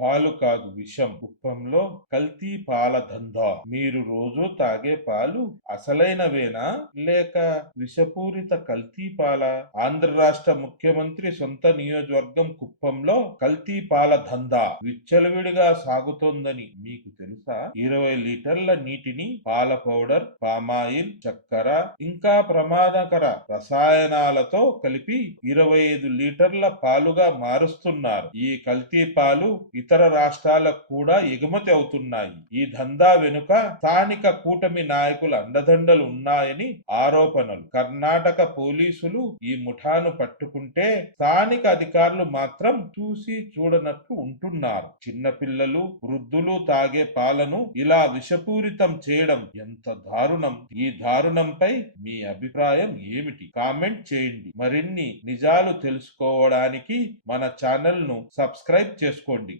పాలు కాదు విషం. కుప్పంలో కల్తీ పాల దందా. మీరు రోజూ తాగే పాలు అసలైనవేనా లేక విషపూరిత కల్తీ పాలా? ఆంధ్ర రాష్ట్ర ముఖ్యమంత్రి సొంత నియోజకవర్గం కుప్పంలో కల్తీ పాల దందా విచ్చలవిడిగా సాగుతోందని మీకు తెలుసా? 20 లీటర్ల నీటిని పాల పౌడర్, పామాయిల్, చక్కెర ఇంకా ప్రమాదకర రసాయనాలతో కలిపి 25 లీటర్ల పాలుగా మారుస్తున్నారు. ఈ కల్తీ పాలు ఇతర రాష్ట్రాలకు కూడా ఎగుమతి అవుతున్నాయి. ఈ దందా వెనుక స్థానిక కూటమి నాయకుల అండదండలు ఉన్నాయని ఆరోపణలు. కర్ణాటక పోలీసులు ఈ ముఠాను పట్టుకుంటే స్థానిక అధికారులు మాత్రం చూసి చూడనట్లు ఉంటున్నారు. చిన్నపిల్లలు, వృద్ధులు తాగే పాలను ఇలా విషపూరితం చేయడం ఎంత దారుణం! ఈ దారుణంపై మీ అభిప్రాయం ఏమిటి? కామెంట్ చేయండి. మరిన్ని నిజాలు తెలుసుకోవడానికి మన ఛానల్ ను సబ్స్క్రైబ్ చేసుకోండి.